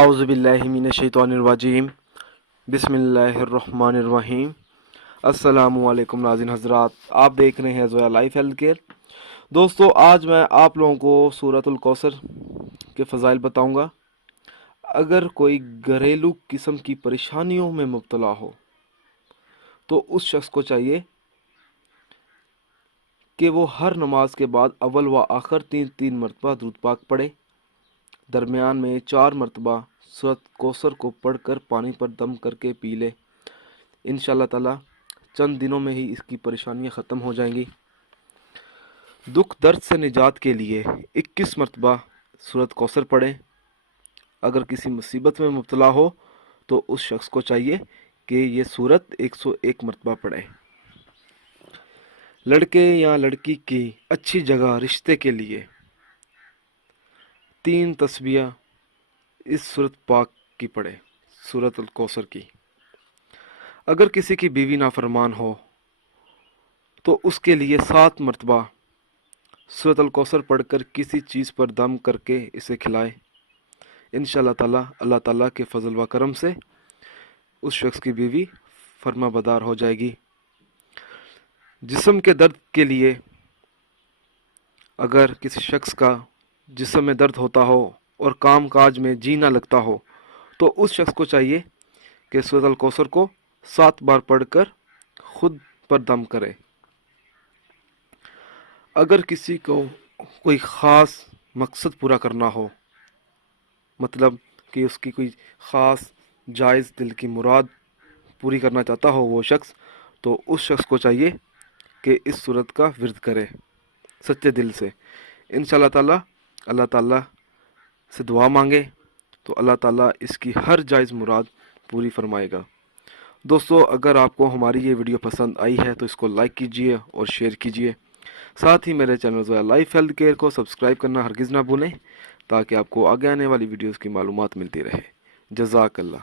اعوذ باللہ من الشیطان الرجیم بسم اللہ الرحمن الرحیم۔ السلام علیکم ناظرین حضرات، آپ دیکھ رہے ہیں زویا لائف ہیلتھ کیئر۔ دوستو، آج میں آپ لوگوں کو سورۃ الکوثر کے فضائل بتاؤں گا۔ اگر کوئی گھریلو قسم کی پریشانیوں میں مبتلا ہو تو اس شخص کو چاہیے کہ وہ ہر نماز کے بعد اول و آخر تین مرتبہ درود پاک پڑھے، درمیان میں 4 مرتبہ سورۃ کوثر کو پڑھ کر پانی پر دم کر کے پی لے۔ انشاءاللہ تعالی چند دنوں میں ہی اس کی پریشانیاں ختم ہو جائیں گی۔ دکھ درد سے نجات کے لیے 21 مرتبہ سورۃ کوثر پڑھیں۔ اگر کسی مصیبت میں مبتلا ہو تو اس شخص کو چاہیے کہ یہ سورت 101 مرتبہ پڑھے۔ لڑکے یا لڑکی کی اچھی جگہ رشتے کے لیے 3 تسبیح اس سورت پاک کی پڑھے، سورۃ الکوثر کی۔ اگر کسی کی بیوی نافرمان ہو تو اس کے لیے 7 مرتبہ سورۃ الکوثر پڑھ کر کسی چیز پر دم کر کے اسے کھلائے۔ انشاءاللہ تعالی اللہ تعالیٰ کے فضل و کرم سے اس شخص کی بیوی فرما بردار ہو جائے گی۔ جسم کے درد کے لیے اگر کسی شخص کا جسم میں درد ہوتا ہو اور کام کاج میں جی نہ لگتا ہو تو اس شخص کو چاہیے کہ سورۃ الکوثر کو 7 بار پڑھ کر خود پر دم کرے۔ اگر کسی کو کوئی خاص مقصد پورا کرنا ہو، مطلب کہ اس کی کوئی خاص جائز دل کی مراد پوری کرنا چاہتا ہو وہ شخص، تو اس شخص کو چاہیے کہ اس سورت کا ورد کرے سچے دل سے۔ انشاءاللہ تعالی اللہ تعالیٰ سے دعا مانگے تو اللہ تعالیٰ اس کی ہر جائز مراد پوری فرمائے گا۔ دوستو، اگر آپ کو ہماری یہ ویڈیو پسند آئی ہے تو اس کو لائک کیجئے اور شیئر کیجئے۔ ساتھ ہی میرے channel Zoya life health care کو سبسکرائب کرنا ہرگز نہ بھولیں تاکہ آپ کو آگے آنے والی ویڈیوز کی معلومات ملتی رہے۔ جزاک اللہ۔